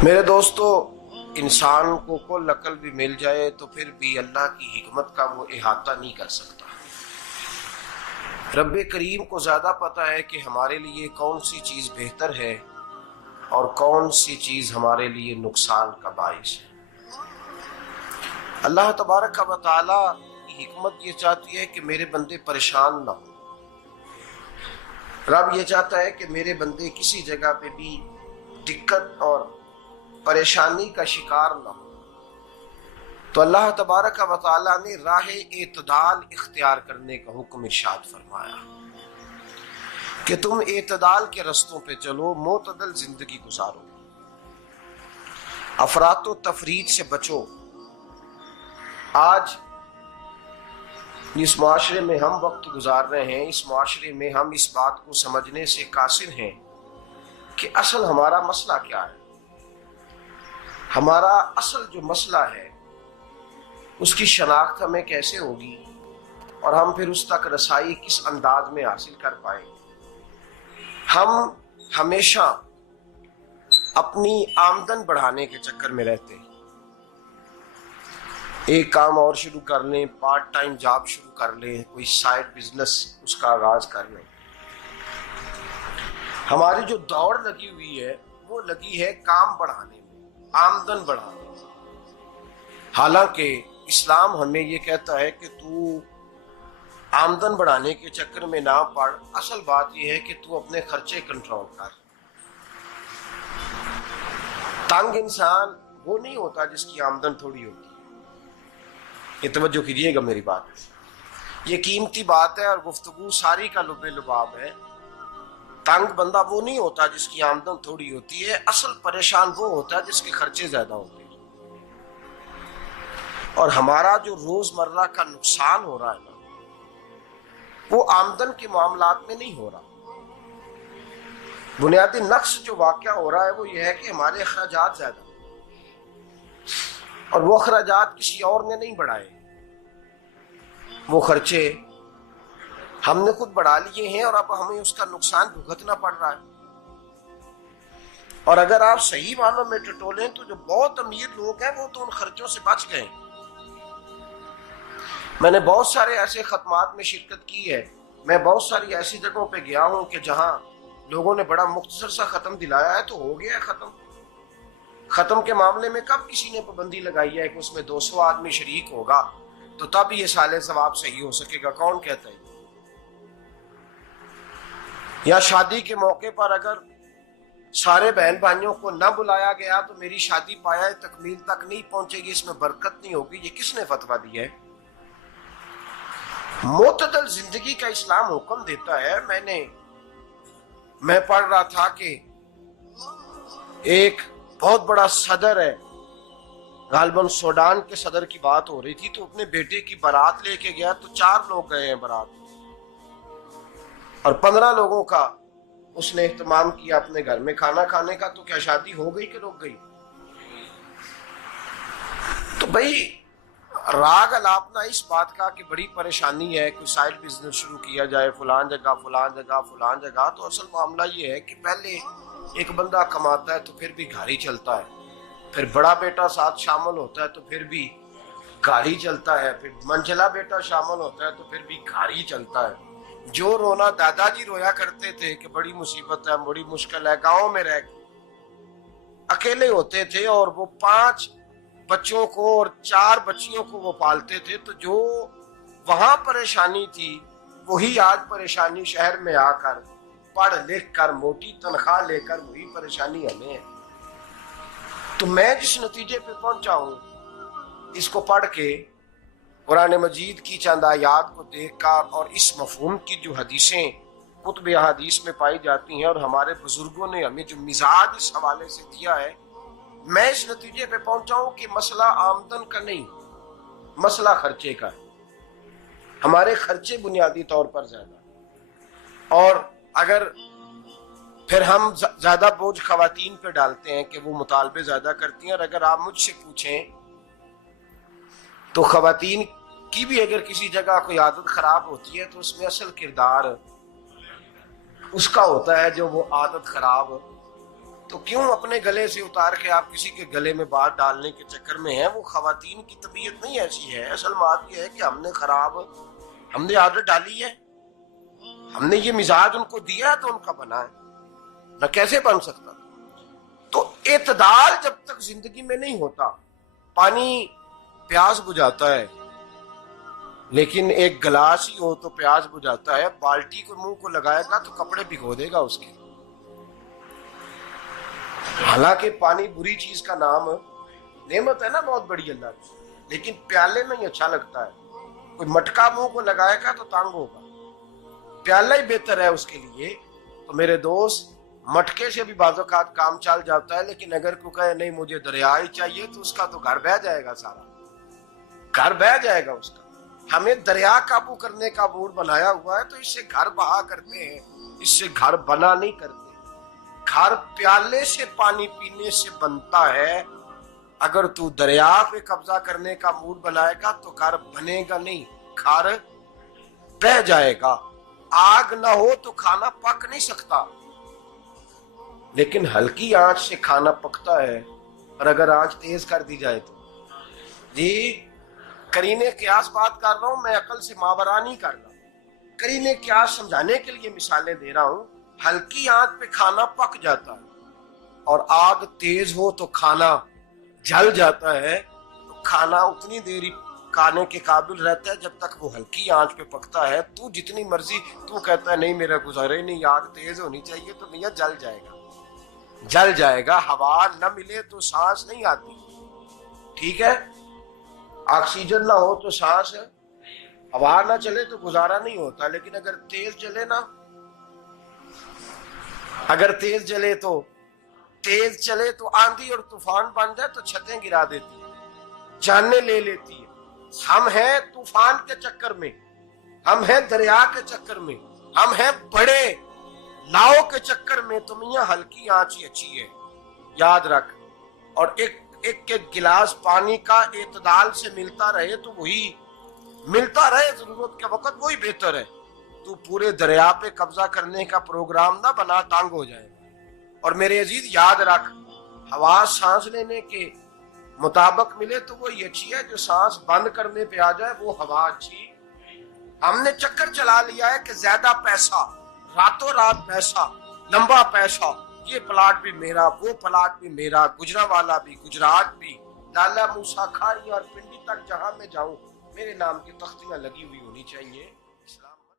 मेरे दोस्तों, इंसान को कुल अकल भी मिल जाए तो फिर भी अल्लाह की हिकमत का वो इहाता नहीं कर सकता। रब्बे करीम को ज़्यादा पता है कि हमारे लिए कौन सी चीज़ बेहतर है और कौन सी चीज़ हमारे लिए नुकसान का बाइस है। अल्लाह तबारक व तआला की हिकमत ये चाहती है कि मेरे बंदे परेशान ना हो। रब ये चाहता है कि मेरे बंदे किसी जगह पे भी दिक्कत और परेशानी का शिकार न हो। तो अल्लाह तबारक व तआला ने राह एतदाल इख्तियार करने का हुक्म इरशाद फरमाया कि तुम एतदाल के रस्तों पे चलो, मोतदल जिंदगी गुजारो, अफरातो तफरीद से बचो। आज जिस माशरे में हम वक्त गुजार रहे हैं, इस माशरे में हम इस बात को समझने से कासिर हैं कि असल हमारा मसला क्या है। हमारा असल जो मसला है उसकी शनाख्त हमें कैसे होगी और हम फिर उस तक रसाई किस अंदाज में हासिल कर पाएंगे। हम हमेशा अपनी आमदन बढ़ाने के चक्कर में रहते हैं। एक काम और शुरू कर लें, पार्ट टाइम जॉब शुरू कर लें, कोई साइड बिजनेस उसका आगाज कर लें। हमारी जो दौड़ लगी हुई है वो लगी है काम बढ़ाने में, आमदन बढ़ाने में। हालांकि इस्लाम हमें ये कहता है कि तू आमदन बढ़ाने के चक्कर में ना पड़। असल बात यह है कि तू अपने खर्चे कंट्रोल कर। तंग इंसान वो नहीं होता जिसकी आमदन थोड़ी होती है। ये तवज्जो कीजिएगा मेरी बात, ये कीमती बात है और गुफ्तगू सारी का लुबे लुबाब है। तंग बंदा वो नहीं होता जिसकी आमदन थोड़ी होती है। असल परेशान वो होता है जिसके खर्चे ज्यादा होते हैं। और हमारा जो रोजमर्रा का नुकसान हो रहा है ना, वो आमदन के मामलात में नहीं हो रहा। बुनियादी नक्श जो वाकया हो रहा है वो ये है कि हमारे अखराजात ज्यादा, और वो अखराजात किसी और ने नहीं बढ़ाए। वो खर्चे हमने खुद बढ़ा लिए हैं और अब हमें उसका नुकसान भुगतना पड़ रहा है। और अगर आप सही मानों में टटोलें तो जो बहुत अमीर लोग हैं वो तो उन खर्चों से बच गए। मैंने बहुत सारे ऐसे खत्मात में शिरकत की है। मैं बहुत सारी ऐसी जगहों पे गया हूं कि जहां लोगों ने बड़ा मुख्तसर सा खत्म दिलाया है तो हो गया है खत्म। खत्म के मामले में कब किसी ने पाबंदी लगाई है कि उसमें 200 आदमी शरीक होगा तो तब ये साले सवाब सही हो सकेगा? कौन कहता है? या शादी के मौके पर अगर सारे बहन भाइयों को न बुलाया गया तो मेरी शादी पाया तकमील तक नहीं पहुंचेगी, इसमें बरकत नहीं होगी। ये किसने फतवा दिया है? मोतदल जिंदगी का इस्लाम हुक्म देता है। मैं पढ़ रहा था कि एक बहुत बड़ा सदर है, गालबन सूडान के सदर की बात हो रही थी, तो अपने बेटे की बारात लेके गया तो 4 लोग गए हैं बारात, और 15 लोगों का उसने एहतमाम किया अपने घर में खाना खाने का। तो क्या शादी हो गई कि रुक गई? तो भाई राग अलापना इस बात का कि बड़ी परेशानी है, कोई साइड बिजनेस शुरू किया जाए फलान जगह फलान जगह फलान जगह। तो असल मामला ये है कि पहले एक बंदा कमाता है तो फिर भी घर ही चलता है, फिर बड़ा बेटा साथ शामिल होता है तो फिर भी घर ही चलता है, फिर मंझला बेटा शामिल होता है तो फिर भी घर ही चलता है। जो रोना दादाजी रोया करते थे कि बड़ी मुसीबत है, बड़ी मुश्किल है, गांव में रह अकेले होते थे और वो 5 बच्चों को और 4 बच्चियों को वो पालते थे। तो जो वहां परेशानी थी वही आज परेशानी शहर में आकर पढ़ लिख कर मोटी तनख्वाह लेकर वही परेशानी हमें है। तो मैं जिस नतीजे पे पहुंचा हूं इसको पढ़ के, कुरान मजीद की चंद आयात को देखकर और इस मफहूम की जो हदीसें कुतुब हदीस में पाई जाती हैं और हमारे बुजुर्गों ने हमें जो मिजाज इस हवाले से दिया है, मैं इस नतीजे पे पहुंचा हूं कि मसला आमदन का नहीं, मसला खर्चे का है। हमारे खर्चे बुनियादी तौर पर ज्यादा, और अगर फिर हम ज्यादा बोझ खवातीन पे डालते हैं कि वो मुतालबे ज्यादा करती हैं। और अगर आप मुझसे पूछें तो खवातीन की भी अगर किसी जगह कोई आदत खराब होती है तो उसमें असल किरदार उसका होता है जो वो आदत खराब तो क्यों अपने गले से उतार के आप किसी के गले में बात डालने के चक्कर में हैं? वो खवातीन की तबीयत नहीं ऐसी है। असल बात यह है कि हमने आदत डाली है, हमने ये मिजाज उनको दिया तो उनका बना है, न कैसे बन सकता। तो एतदाल जब तक जिंदगी में नहीं होता, पानी प्यास बुझाता है, लेकिन एक गिलास ही हो तो प्यास बुझाता है। बाल्टी को मुंह को लगाएगा तो कपड़े भिगो देगा उसके। हालांकि पानी बुरी चीज का नाम नेमत है ना, बहुत बड़ी अल्लाह की, लेकिन प्याले में ही अच्छा लगता है। कोई मटका मुंह को लगाएगा तो तंग होगा, प्याला ही बेहतर है उसके लिए। तो मेरे दोस्त, मटके से भी बाज़-औक़ात काम चल जाता है, लेकिन अगर कोई कहे नहीं मुझे दरिया ही चाहिए तो उसका तो घर बह जाएगा, सारा घर बह जाएगा उसका। हमें दरिया काबू करने का मूड बनाया हुआ है, तो इससे घर बहा करते हैं, इससे घर बना नहीं करते। घर प्याले से पानी पीने से बनता है। अगर तू दरिया पे कब्जा करने का मूड बनाएगा तो घर बनेगा नहीं, घर बह जाएगा। आग ना हो तो खाना पक नहीं सकता, लेकिन हल्की आंच से खाना पकता है। और अगर आंच तेज कर दी जाए तो जी, करीने क्यास बात कर रहा हूं मैं, अकल से मावरा नहीं कर रहा। करीने क्यास समझाने के लिए मिसालें दे रहा हूं। हल्की आंच पे खाना पक जाता है, और आग तेज हो तो खाना जल जाता है। तो खाना उतनी देर ही खाने के काबिल रहता है जब तक वो हल्की आंच पे पकता है। तू जितनी मर्जी तू कहता है नहीं मेरा गुजारे नहीं, आग तेज होनी चाहिए, तो मियां जल जाएगा, जल जाएगा। हवा न मिले तो सांस नहीं आती, ठीक है। ऑक्सीजन ना हो तो सांस, हवा ना चले तो गुजारा नहीं होता। लेकिन अगर तेज चले ना, अगर तेज चले तो आंधी और तूफान बन जाए तो छतें गिरा देती है, जाने ले लेती है। हम हैं तूफान के चक्कर में, हम हैं दरिया के चक्कर में, हम हैं बड़े नाव के चक्कर में। तो मियां हल्की आंच ही अच्छी है, याद रख। और एक गिलास पानी का एतदाल से मिलता रहे तो वही मिलता रहे, जरूरत के वक्त वही बेहतर है। तू पूरे दरिया पे कब्जा करने का प्रोग्राम ना बना, तंग हो जाएगा। और मेरे अजीज याद रख, हवा सांस लेने के मुताबिक मिले तो वो ये अच्छी है, जो सांस बंद करने पे आ जाए वो हवा अच्छी। हमने चक्कर चला लिया है कि ज्यादा पैसा, रातों रात पैसा, लंबा पैसा, ये प्लाट भी मेरा, वो प्लाट भी मेरा, गुजरावाला भी, गुजरात भी, लाला मूसा खाड़ी और पिंडी तक जहां मैं जाऊं मेरे नाम की तख्तियां लगी हुई होनी चाहिए।